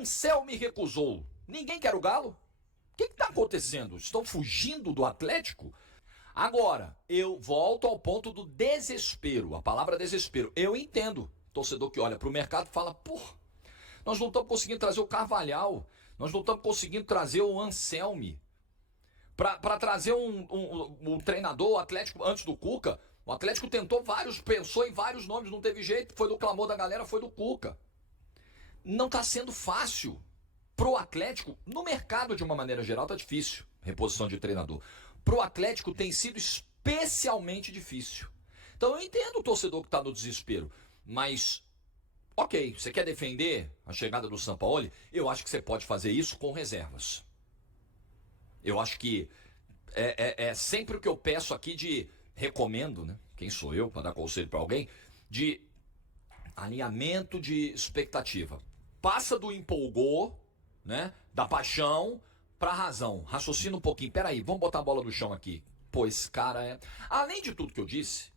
Anselmi recusou. Ninguém quer o Galo? O que está acontecendo? Estão fugindo do Atlético? Agora, eu volto ao ponto do desespero. A palavra desespero. Eu entendo. Torcedor que olha para o mercado e fala, pô, nós não estamos conseguindo trazer o Carvalhal. Nós não estamos conseguindo trazer o Anselmi. Para trazer um treinador, o Atlético, antes do Cuca, o Atlético tentou pensou em vários nomes, não teve jeito, foi do clamor da galera, foi do Cuca. Não está sendo fácil pro Atlético, no mercado de uma maneira geral está difícil, reposição de treinador. Pro Atlético tem sido especialmente difícil. Então eu entendo o torcedor que está no desespero, mas, ok, você quer defender a chegada do Sampaoli? Eu acho que você pode fazer isso com reservas. Eu acho que é sempre o que eu peço aqui de recomendo, né? Quem sou eu para dar conselho para alguém? De alinhamento de expectativa. Passa do empolgou, né? Da paixão para razão. Raciocina um pouquinho. Peraí, vamos botar a bola no chão aqui. Pô, esse cara é... Além de tudo que eu disse,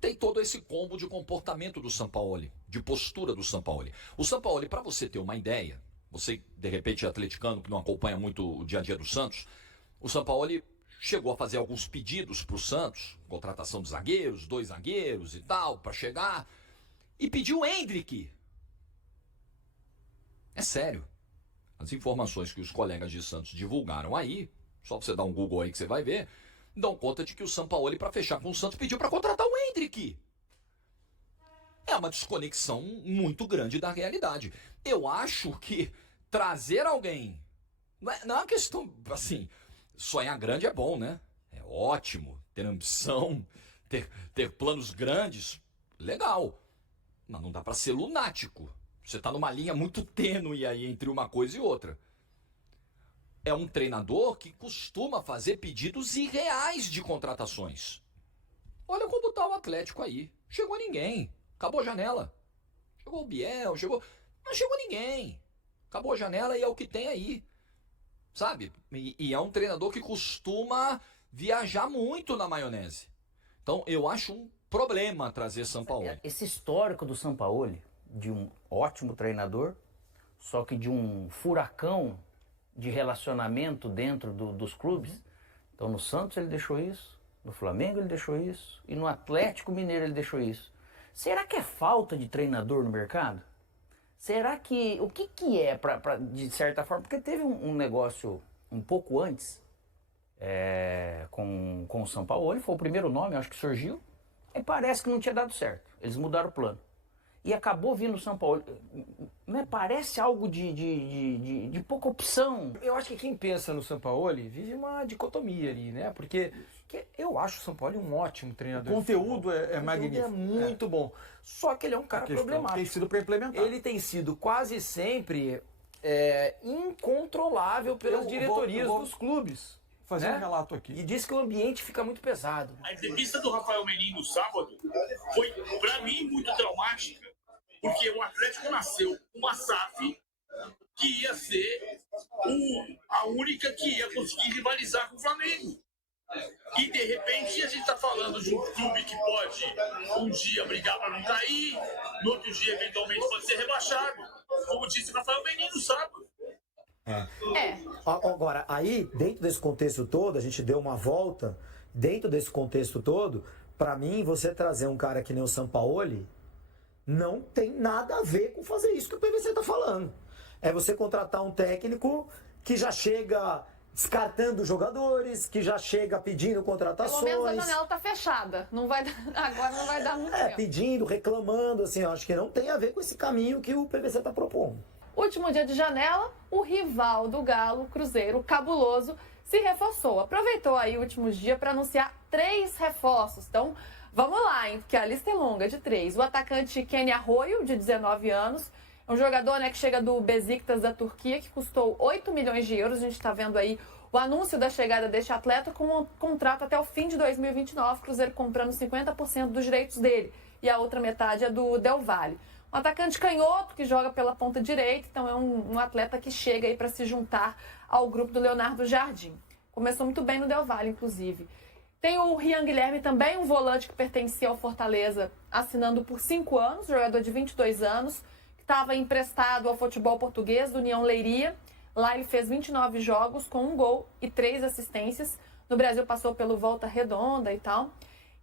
tem todo esse combo de comportamento do Sampaoli, de postura do Sampaoli. O Sampaoli, para você ter uma ideia, você, de repente, é atleticano, que não acompanha muito o dia a dia do Santos, o Sampaoli chegou a fazer alguns pedidos para o Santos, contratação de zagueiros, 2 zagueiros e tal, para chegar, e pediu o Endrick. É sério. As informações que os colegas de Santos divulgaram aí, só você dar um Google aí que você vai ver, dão conta de que o Sampaoli, para fechar com o Santos, pediu para contratar o Endrick. É uma desconexão muito grande da realidade. Eu acho que trazer alguém... Não é uma questão, assim... Sonhar grande é bom, né? É ótimo. Ter ambição, ter planos grandes, legal. Mas não dá para ser lunático. Você tá numa linha muito tênue aí entre uma coisa e outra. É um treinador que costuma fazer pedidos irreais de contratações. Olha como tá o Atlético aí. Chegou ninguém. Acabou a janela. Chegou o Biel, chegou... Não chegou ninguém. Acabou a janela e é o que tem aí. Sabe? E é um treinador que costuma viajar muito na maionese. Então, eu acho um problema trazer Sampaoli. Esse histórico do Sampaoli, de um ótimo treinador, só que de um furacão de relacionamento dentro dos clubes. Então, no Santos ele deixou isso, no Flamengo ele deixou isso, e no Atlético Mineiro ele deixou isso. Será que é falta de treinador no mercado? Será que... O que é, de certa forma... Porque teve um negócio um pouco antes, com o Sampaoli, foi o primeiro nome, acho que surgiu, e parece que não tinha dado certo. Eles mudaram o plano. E acabou vindo o Sampaoli. Né? Parece algo de pouca opção. Eu acho que quem pensa no Sampaoli vive uma dicotomia ali, né? Porque eu acho o Sampaoli um ótimo treinador. O conteúdo é magnífico. É muito bom. Só que ele é um cara problemático. Tem sido para implementar. Ele tem sido quase sempre incontrolável pelas diretorias dos clubes. Fazer um relato aqui. E diz que o ambiente fica muito pesado. A entrevista do Rafael Menin no sábado foi, para mim, muito traumática, porque o Atlético nasceu uma SAF que ia ser a única que ia conseguir rivalizar com o Flamengo. E, de repente, a gente está falando de um clube que pode um dia brigar para não cair, no outro dia, eventualmente, pode ser rebaixado. Como disse o Rafael Menin no sábado. Agora, aí, dentro desse contexto todo, a gente deu uma volta, dentro desse contexto todo, pra mim, você trazer um cara que nem o Sampaoli, não tem nada a ver com fazer isso que o PVC tá falando. É você contratar um técnico que já chega descartando jogadores, que já chega pedindo contratações. Pelo menos a janela tá fechada. Agora não vai dar muito tempo. Pedindo, reclamando, assim, eu acho que não tem a ver com esse caminho que o PVC tá propondo. Último dia de janela, o rival do Galo, Cruzeiro, Cabuloso, se reforçou. Aproveitou aí o último dia para anunciar 3 reforços. Então, vamos lá, hein? Porque a lista é longa, de 3. O atacante Kenny Arroyo, de 19 anos. É um jogador, né, que chega do Besiktas da Turquia, que custou 8 milhões de euros. A gente está vendo aí o anúncio da chegada deste atleta com um contrato até o fim de 2029. Cruzeiro comprando 50% dos direitos dele. E a outra metade é do Del Valle. Um atacante canhoto que joga pela ponta direita, então é um atleta que chega aí para se juntar ao grupo do Leonardo Jardim. Começou muito bem no Del Valle, inclusive. Tem o Rian Guilherme também, um volante que pertencia ao Fortaleza, assinando por 5 anos, jogador de 22 anos, que estava emprestado ao futebol português do União Leiria. Lá ele fez 29 jogos com 1 gol e 3 assistências. No Brasil passou pelo Volta Redonda e tal.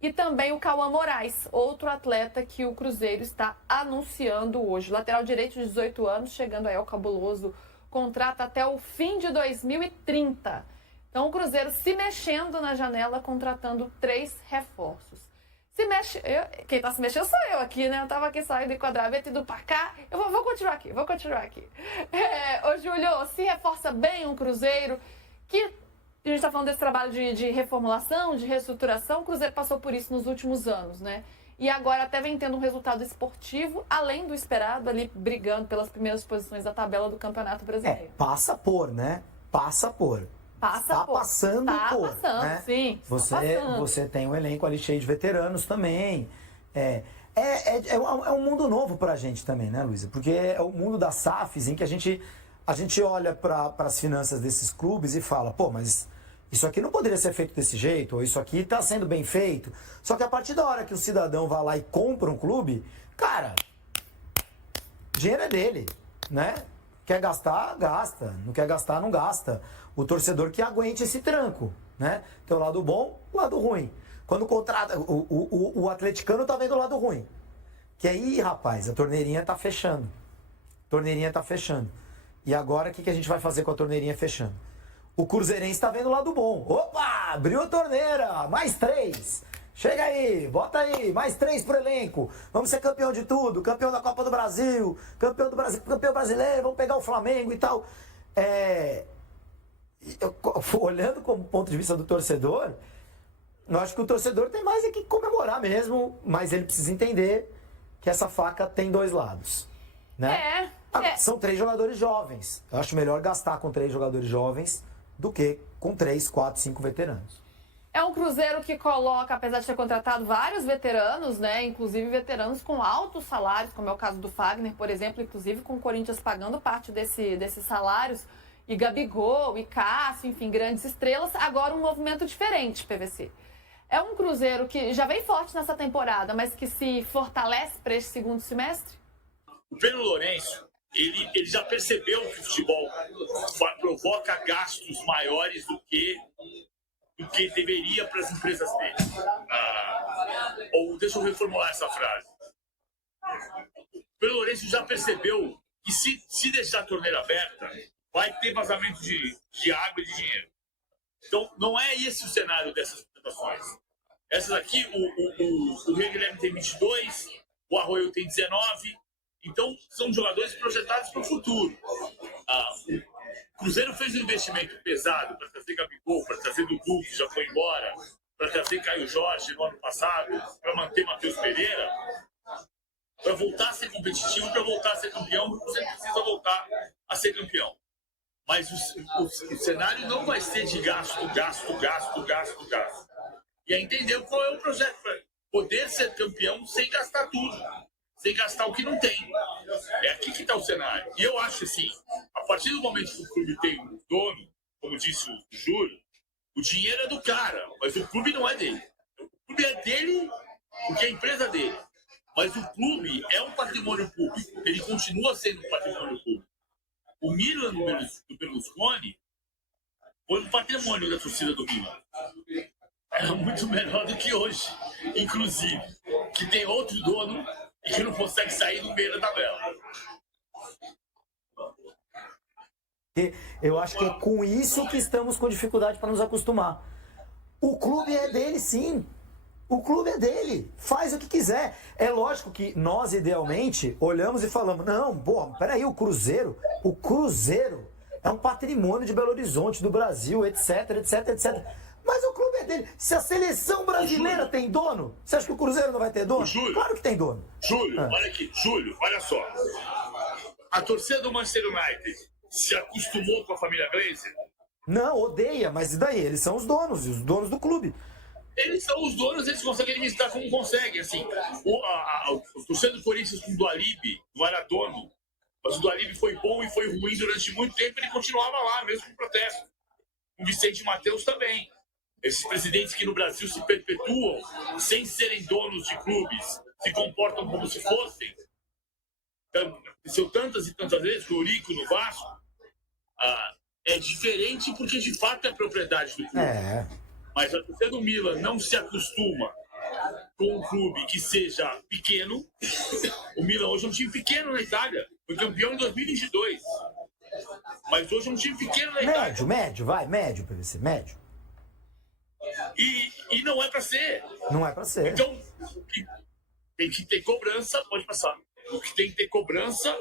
E também o Cauã Moraes, outro atleta que o Cruzeiro está anunciando hoje. Lateral direito de 18 anos, chegando aí ao cabuloso contrato até o fim de 2030. Então o Cruzeiro se mexendo na janela, contratando 3 reforços. Se mexe, quem está se mexendo sou eu aqui, né? Eu estava aqui saindo do enquadramento, indo para cá. Eu vou continuar aqui, Ô Júlio, se reforça bem um Cruzeiro que... A gente está falando desse trabalho de reformulação, de reestruturação. O Cruzeiro passou por isso nos últimos anos, né? E agora até vem tendo um resultado esportivo, além do esperado, ali brigando pelas primeiras posições da tabela do Campeonato Brasileiro. Passa por, né? Passa por. Tá passando por. Né? Sim. Você tem um elenco ali cheio de veteranos também. É um mundo novo pra gente também, né, Luísa? Porque é o mundo das SAFs em que a gente olha para as finanças desses clubes e fala, pô, mas isso aqui não poderia ser feito desse jeito, ou isso aqui está sendo bem feito. Só que a partir da hora que o cidadão vai lá e compra um clube, cara, dinheiro é dele, né? Quer gastar, gasta. Não quer gastar, não gasta. O torcedor que aguente esse tranco, né? Tem o lado bom, o lado ruim. Quando contrata, o atleticano tá vendo o lado ruim. Que aí, rapaz, a torneirinha tá fechando. E agora, o que a gente vai fazer com a torneirinha fechando? O cruzeirense está vendo o lado bom. Opa, abriu a torneira, mais 3. Chega aí, bota aí, mais 3 pro elenco. Vamos ser campeão de tudo, campeão da Copa do Brasil, campeão brasileiro, vamos pegar o Flamengo e tal. Olhando como ponto de vista do torcedor, eu acho que o torcedor tem mais é que comemorar mesmo, mas ele precisa entender que essa faca tem 2 lados, né? São 3 jogadores jovens. Eu acho melhor gastar com 3 jogadores jovens do que com 3, 4, 5 veteranos. É um Cruzeiro que coloca, apesar de ter contratado vários veteranos, né? Inclusive veteranos com altos salários, como é o caso do Fagner, por exemplo, inclusive com o Corinthians pagando parte desses salários, e Gabigol, e Cássio, enfim, grandes estrelas. Agora um movimento diferente, PVC. É um Cruzeiro que já vem forte nessa temporada, mas que se fortalece para esse segundo semestre? O Pedro Lourenço, ele já percebeu que o futebol provoca gastos maiores do que deveria para as empresas dele. Ou deixa eu reformular essa frase. O Pedro Lourenço já percebeu que se deixar a torneira aberta, vai ter vazamento de água e de dinheiro. Então, não é esse o cenário dessas contratações. Essas aqui, o Rio Guilherme tem 22, o Arroio tem 19. Então, são jogadores projetados para o futuro. O Cruzeiro fez um investimento pesado para trazer Gabigol, para trazer Dudu, que já foi embora, para trazer Caio Jorge no ano passado, para manter Matheus Pereira, para voltar a ser competitivo, para voltar a ser campeão. O Cruzeiro precisa voltar a ser campeão. Mas o cenário não vai ser de gasto. E aí entendeu qual é o projeto, para poder ser campeão sem gastar tudo. Sem gastar o que não tem. É aqui que está o cenário. E eu acho assim, a partir do momento que o clube tem um dono, como disse o Júlio, o dinheiro é do cara, mas o clube não é dele. O clube é dele porque é a empresa dele. Mas o clube é um patrimônio público. Ele continua sendo um patrimônio público. O Milan do Berlusconi foi um patrimônio da torcida do Milan. Era muito melhor do que hoje, inclusive, que tem outro dono e que não consegue sair do meio da tabela. Eu acho que é com isso que estamos com dificuldade para nos acostumar. O clube é dele, sim. O clube é dele. Faz o que quiser. É lógico que nós, idealmente, olhamos e falamos, não, pô, peraí, o Cruzeiro é um patrimônio de Belo Horizonte, do Brasil, etc. Mas o clube é dele. Se a seleção brasileira tem dono, você acha que o Cruzeiro não vai ter dono? Júlio, claro que tem dono. Júlio, olha aqui. Júlio, olha só. A torcida do Manchester United se acostumou com a família Glazer? Não, odeia, mas e daí? Eles são os donos do clube. Eles são os donos, eles conseguem administrar como conseguem. Assim, o torcedor do Corinthians com o Dualib não era dono, mas o Dualib foi bom e foi ruim durante muito tempo, ele continuava lá, mesmo com protesto. O Vicente Mateus também. Esses presidentes que no Brasil se perpetuam sem serem donos de clubes, se comportam como se fossem. aconteceu tantas e tantas vezes, com o Eurico no Vasco, é diferente porque de fato é propriedade do clube. Mas a torcida do Milan não se acostuma com um clube que seja pequeno. O Milan hoje é um time pequeno na Itália. Foi campeão em 2022. Mas hoje é um time pequeno na Itália. Médio, PVC, médio. E não é para ser. Não é para ser. Então, tem que ter cobrança, pode passar. O que tem que ter cobrança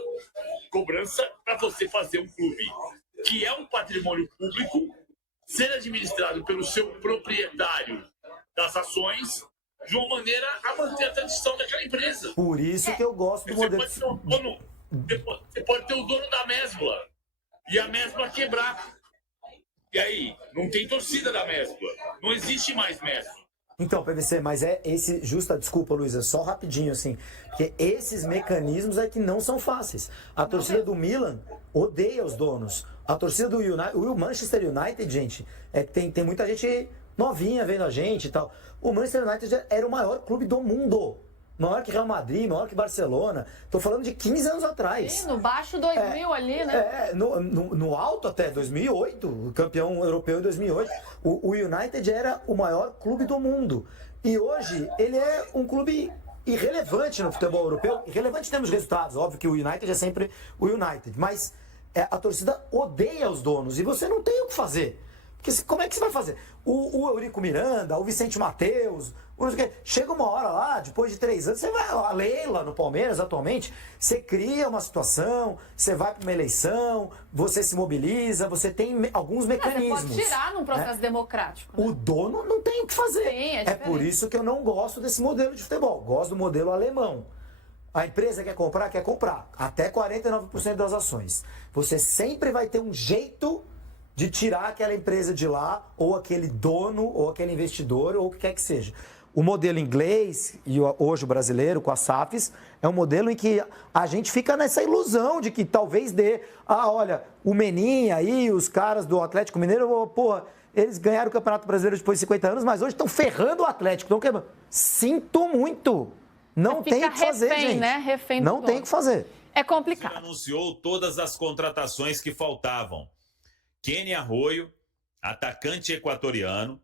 para você fazer um clube que é um patrimônio público ser administrado pelo seu proprietário das ações de uma maneira a manter a tradição daquela empresa. Por isso que eu gosto do modelo. Você pode ter o dono da Mesbla e a Mesbla quebrar. E aí, não tem torcida da Mesbla. Não existe mais Mesbla. Então, PVC, mas é esse... Desculpa, Luísa, só rapidinho, assim. Porque esses mecanismos é que não são fáceis. A torcida do Milan odeia os donos. A torcida do United, o Manchester United, gente, tem muita gente novinha vendo a gente e tal. O Manchester United era o maior clube do mundo. Maior que Real Madrid, maior que Barcelona. Tô falando de 15 anos atrás. Sim, no baixo 2000 ali, né? No alto até 2008, campeão europeu em 2008. O United era o maior clube do mundo. E hoje ele é um clube irrelevante no futebol europeu. Irrelevante em termos de resultados. Óbvio que o United é sempre o United. Mas a torcida odeia os donos e você não tem o que fazer. Porque como é que você vai fazer? O Eurico Miranda, o Vicente Mateus, chega uma hora lá, depois de 3 anos, você vai, a Leila no Palmeiras atualmente, você cria uma situação, você vai para uma eleição, você se mobiliza, você tem alguns mecanismos. Você pode tirar num processo democrático. Né? O dono não tem o que fazer. Sim, é por isso que eu não gosto desse modelo de futebol. Gosto do modelo alemão. A empresa quer comprar. Até 49% das ações. Você sempre vai ter um jeito de tirar aquela empresa de lá, ou aquele dono, ou aquele investidor, ou o que quer que seja. O modelo inglês, e hoje o brasileiro, com as SAFs, é um modelo em que a gente fica nessa ilusão de que talvez dê... olha, o Menin aí, os caras do Atlético Mineiro, porra, eles ganharam o Campeonato Brasileiro depois de 50 anos, mas hoje estão ferrando o Atlético, estão quebrando. Sinto muito. Não tem o que fazer, refém, gente. Né? Refém não tem o que fazer. É complicado. Ele anunciou todas as contratações que faltavam. Kenny Arroyo, atacante equatoriano,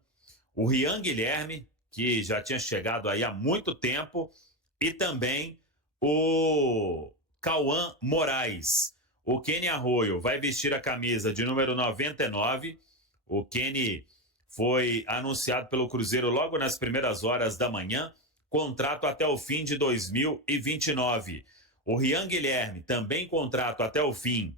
o Rian Guilherme, que já tinha chegado aí há muito tempo, e também o Cauã Moraes. O Kenny Arroyo vai vestir a camisa de número 99. O Kenny foi anunciado pelo Cruzeiro logo nas primeiras horas da manhã, contrato até o fim de 2029. O Rian Guilherme, também contrato até o fim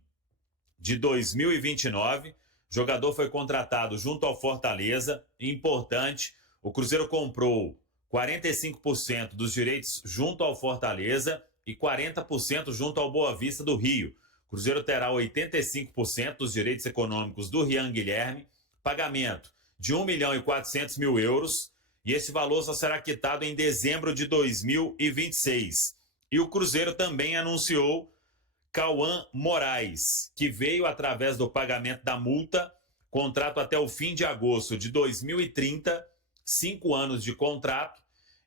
de 2029, jogador foi contratado junto ao Fortaleza, importante, o Cruzeiro comprou 45% dos direitos junto ao Fortaleza e 40% junto ao Boa Vista do Rio. O Cruzeiro terá 85% dos direitos econômicos do Rian Guilherme, pagamento de 1.400.000 euros, e esse valor só será quitado em dezembro de 2026. E o Cruzeiro também anunciou Cauã Moraes, que veio através do pagamento da multa, contrato até o fim de agosto de 2030, 5 anos de contrato,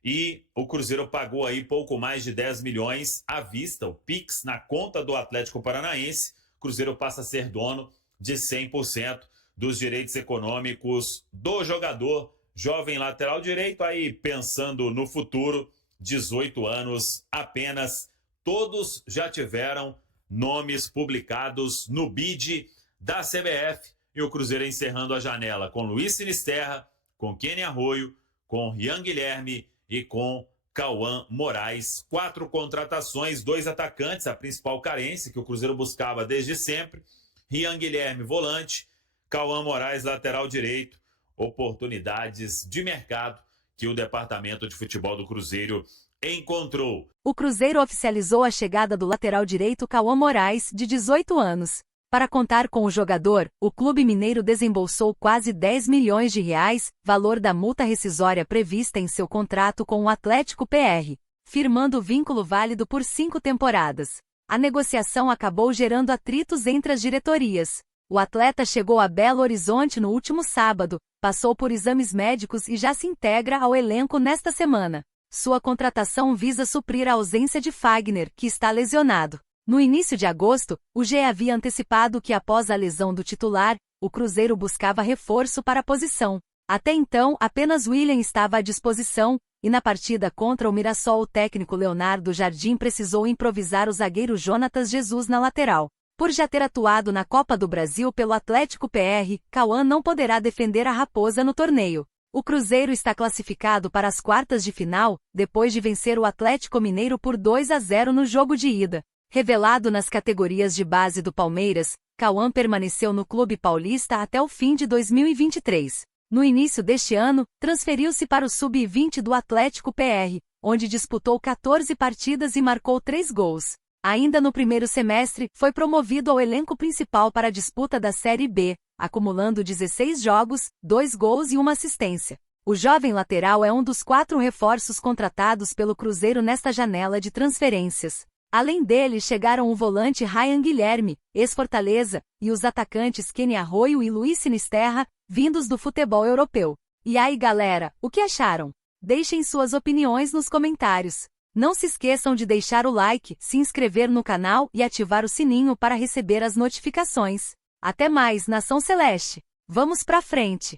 e o Cruzeiro pagou aí pouco mais de 10 milhões à vista, o Pix, na conta do Atlético Paranaense. O Cruzeiro passa a ser dono de 100% dos direitos econômicos do jogador, jovem lateral direito, aí pensando no futuro, 18 anos apenas. Todos já tiveram nomes publicados no bid da CBF, e o Cruzeiro encerrando a janela com Luiz Sinisterra, com Kenny Arroyo, com Rian Guilherme e com Cauã Moraes. 4 contratações, 2 atacantes, a principal carência que o Cruzeiro buscava desde sempre. Rian Guilherme, volante, Cauã Moraes, lateral direito. Oportunidades de mercado que o departamento de futebol do Cruzeiro encontrou. O Cruzeiro oficializou a chegada do lateral direito Cauã Moraes, de 18 anos. Para contar com o jogador, o clube mineiro desembolsou quase 10 milhões de reais, valor da multa rescisória prevista em seu contrato com o Atlético PR, firmando o vínculo válido por 5 temporadas. A negociação acabou gerando atritos entre as diretorias. O atleta chegou a Belo Horizonte no último sábado, passou por exames médicos e já se integra ao elenco nesta semana. Sua contratação visa suprir a ausência de Fagner, que está lesionado. No início de agosto, o GE havia antecipado que após a lesão do titular, o Cruzeiro buscava reforço para a posição. Até então, apenas William estava à disposição, e na partida contra o Mirassol o técnico Leonardo Jardim precisou improvisar o zagueiro Jonatas Jesus na lateral. Por já ter atuado na Copa do Brasil pelo Atlético PR, Cauã não poderá defender a Raposa no torneio. O Cruzeiro está classificado para as quartas de final, depois de vencer o Atlético Mineiro por 2-0 no jogo de ida. Revelado nas categorias de base do Palmeiras, Cauã permaneceu no clube paulista até o fim de 2023. No início deste ano, transferiu-se para o Sub-20 do Atlético PR, onde disputou 14 partidas e marcou 3 gols. Ainda no primeiro semestre, foi promovido ao elenco principal para a disputa da Série B, acumulando 16 jogos, 2 gols e 1 assistência. O jovem lateral é um dos 4 reforços contratados pelo Cruzeiro nesta janela de transferências. Além dele chegaram o volante Ryan Guilherme, ex-Fortaleza, e os atacantes Kenny Arroyo e Luiz Sinisterra, vindos do futebol europeu. E aí galera, o que acharam? Deixem suas opiniões nos comentários. Não se esqueçam de deixar o like, se inscrever no canal e ativar o sininho para receber as notificações. Até mais, Nação Celeste! Vamos pra frente!